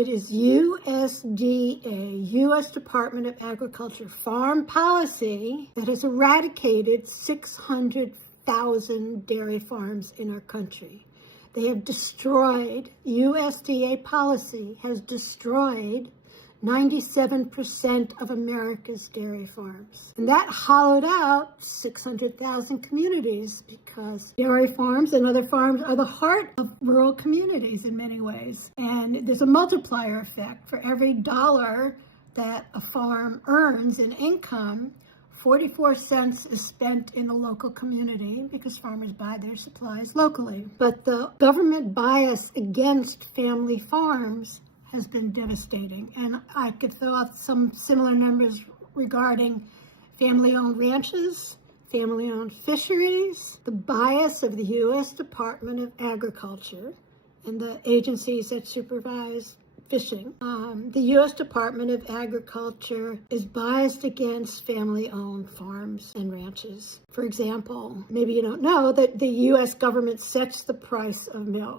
It is USDA, U.S. Department of Agriculture farm policy that has eradicated 600,000 dairy farms in our country. They have destroyed, USDA policy has destroyed 97% of America's dairy farms. And that hollowed out 600,000 communities because dairy farms and other farms are the heart of rural communities in many ways. And there's a multiplier effect. For every dollar that a farm earns in income, 44 cents is spent in the local community because farmers buy their supplies locally. But the government bias against family farms has been devastating. And I could throw out some similar numbers regarding family-owned ranches, family-owned fisheries, the bias of the U.S. Department of Agriculture and the agencies that supervise fishing. The U.S. Department of Agriculture is biased against family-owned farms and ranches. For example, maybe you don't know that the U.S. government sets the price of milk.